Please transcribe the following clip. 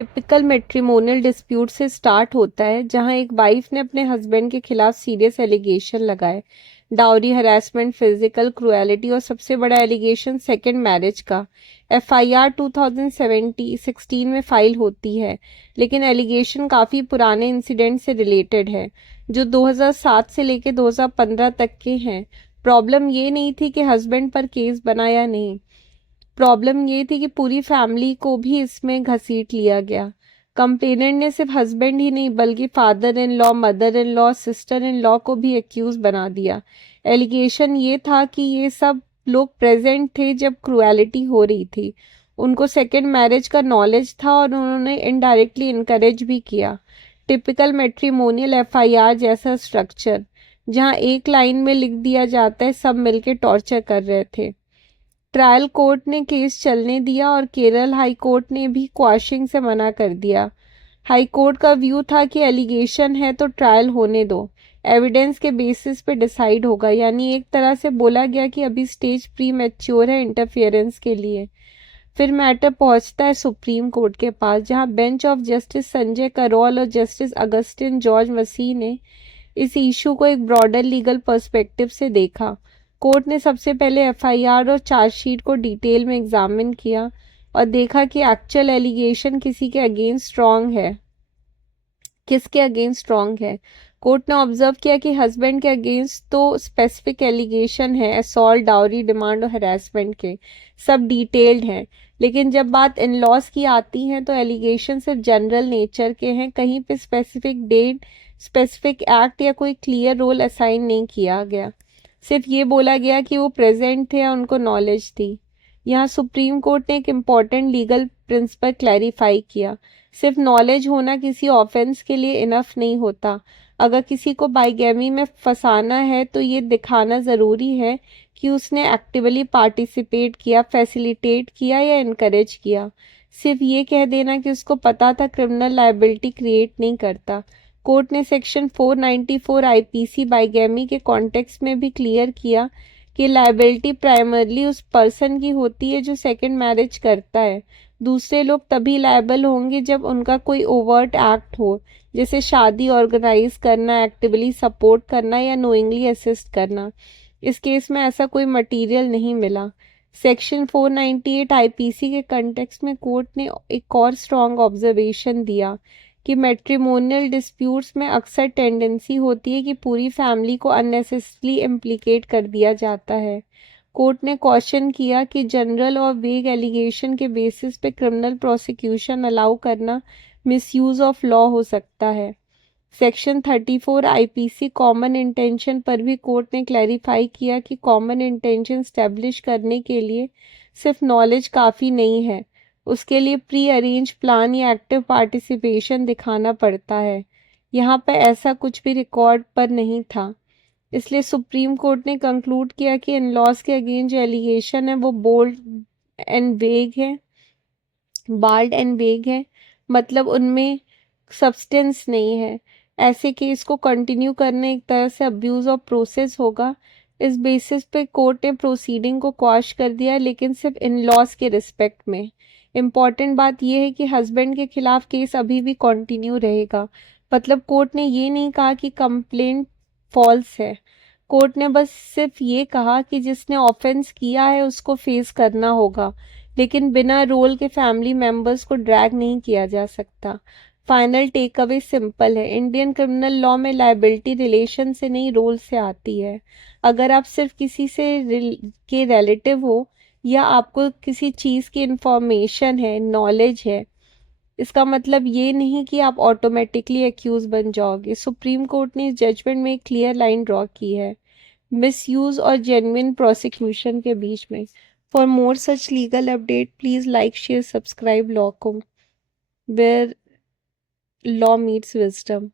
Typical matrimonial dispute से start होता है, जहां एक वाइफ ने अपने हस्बैंड के खिलाफ सीरियस एलिगेशन लगाए। डाउरी, हरासमेंट, फिजिकल क्रुएलिटी और सबसे बड़ा एलिगेशन सेकंड मैरिज का। एफआईआर 2016 में फाइल होती है, लेकिन एलिगेशन काफ़ी पुराने इंसिडेंट से रिलेटेड है, जो 2007 से लेकर 2015 तक के हैं। प्रॉब्लम ये नहीं थी कि हस्बैंड पर केस बना या नहीं, प्रॉब्लम ये थी कि पूरी फैमिली को भी इसमें घसीट लिया गया। कंप्लेनेंट ने सिर्फ हस्बैंड ही नहीं बल्कि father in law, mother in law, sister in law को भी एक्यूज बना दिया। एलिगेशन ये था कि ये सब लोग प्रेजेंट थे जब क्रुएलिटी हो रही थी, उनको सेकेंड मैरिज का नॉलेज था और उन्होंने इनडायरेक्टली इनकरेज भी किया। टिपिकल मैट्रिमोनियल एफआईआर जैसा स्ट्रक्चर, जहां एक लाइन में लिख दिया जाता है सब मिलके टॉर्चर कर रहे थे। ट्रायल कोर्ट ने केस चलने दिया और केरल हाई कोर्ट ने भी क्वाशिंग से मना कर दिया। हाई कोर्ट का व्यू था कि एलिगेशन है तो ट्रायल होने दो, एविडेंस के बेसिस पे डिसाइड होगा। यानी एक तरह से बोला गया कि अभी स्टेज प्री मैच्योर है इंटरफेरेंस के लिए। फिर मैटर पहुंचता है सुप्रीम कोर्ट के पास, जहां bench of justice Sanjay Karol और जस्टिस अगस्टिन जॉर्ज मसीह ने इस इशू को एक ब्रॉडर लीगल पर्सपेक्टिव से देखा। कोर्ट ने सबसे पहले एफआईआर और चार्जशीट को डिटेल में एग्जामिन किया और देखा कि एक्चुअल एलिगेशन किसी के अगेंस्ट स्ट्रॉन्ग है, किसके अगेंस्ट स्ट्रॉन्ग है। कोर्ट ने ऑब्जर्व किया कि हस्बैंड के अगेंस्ट तो स्पेसिफिक एलिगेशन है, असॉल्ट, डाउरी डिमांड और हरासमेंट के, सब डिटेल्ड हैं। लेकिन जब बात इन लॉज की आती है तो एलिगेशन सिर्फ जनरल नेचर के हैं, कहीं पे स्पेसिफिक डेट, स्पेसिफिक एक्ट या कोई क्लियर रोल असाइन नहीं किया गया। सिर्फ ये बोला गया कि वो प्रेजेंट थे या उनको नॉलेज थी। यहाँ सुप्रीम कोर्ट ने एक इम्पॉर्टेंट लीगल प्रिंसिपल क्लैरिफाई किया, सिर्फ नॉलेज होना किसी ऑफेंस के लिए इनफ नहीं होता। अगर किसी को बाइगैमी में फंसाना है तो ये दिखाना ज़रूरी है कि उसने एक्टिवली पार्टिसिपेट किया, फैसिलिटेट किया या इनकरेज किया। सिर्फ ये कह देना कि उसको पता था क्रिमिनल लायबिलिटी क्रिएट नहीं करता। कोर्ट ने सेक्शन 494 आईपीसी बाइगैमी के कॉन्टेक्स्ट में भी क्लियर किया कि लायबिलिटी प्राइमरली उस पर्सन की होती है जो सेकंड मैरिज करता है। दूसरे लोग तभी लायबल होंगे जब उनका कोई ओवर्ट एक्ट हो, जैसे शादी ऑर्गेनाइज करना, एक्टिवली सपोर्ट करना या नोइंगली असिस्ट करना। इस केस में ऐसा कोई मटेरियल नहीं मिला। सेक्शन 498 आईपीसी के कंटेक्स्ट में कोर्ट ने एक और स्ट्रॉन्ग ऑब्जर्वेशन दिया कि मैट्रिमोनियल डिस्प्यूट्स में अक्सर टेंडेंसी होती है कि पूरी फैमिली को अननेसेसरली इम्प्लीकेट कर दिया जाता है। कोर्ट ने क्वेश्चन किया कि जनरल और वेग एलिगेशन के बेसिस पे क्रिमिनल प्रोसिक्यूशन अलाउ करना मिसयूज ऑफ लॉ हो सकता है। सेक्शन 34 आईपीसी कॉमन इंटेंशन पर भी कोर्ट ने क्लैरिफाई किया कि कॉमन इंटेंशन स्टैब्लिश करने के लिए सिर्फ नॉलेज काफ़ी नहीं है, उसके लिए प्री अरेंज प्लान या एक्टिव पार्टिसिपेशन दिखाना पड़ता है। यहाँ पर ऐसा कुछ भी रिकॉर्ड पर नहीं था। इसलिए सुप्रीम कोर्ट ने कंक्लूड किया कि इन लॉज के अगेंस्ट जो एलिगेशन है वो एंड वेग है बाल्ड एंड वेग है, मतलब उनमें सब्सटेंस नहीं है। ऐसे केस को कंटिन्यू करने एक तरह से अब्यूज ऑफ प्रोसेस होगा। इस बेसिस पे कोर्ट ने प्रोसीडिंग को क्वाश कर दिया, लेकिन सिर्फ इन लॉज के रिस्पेक्ट में। इम्पॉर्टेंट बात यह है कि हस्बैंड के खिलाफ केस अभी भी कंटिन्यू रहेगा। मतलब कोर्ट ने ये नहीं कहा कि कंप्लेंट फॉल्स है, कोर्ट ने बस सिर्फ ये कहा कि जिसने ऑफेंस किया है उसको फेस करना होगा, लेकिन बिना रोल के फैमिली मेंबर्स को ड्रैग नहीं किया जा सकता। फाइनल टेक अवे सिंपल है, इंडियन क्रिमिनल लॉ में लायबिलिटी रिलेशन से नहीं, रोल से आती है। अगर आप सिर्फ किसी के रिलेटिव हो या आपको किसी चीज़ की इंफॉर्मेशन है, नॉलेज है, इसका मतलब ये नहीं कि आप ऑटोमेटिकली एक्यूज बन जाओगे। सुप्रीम कोर्ट ने इस जजमेंट में एक क्लियर लाइन ड्रॉ की है मिसयूज और जेन्युइन प्रोसिक्यूशन के बीच में। For more such legal update please like share subscribe लॉकुम वेयर लॉ मीट्स विजडम।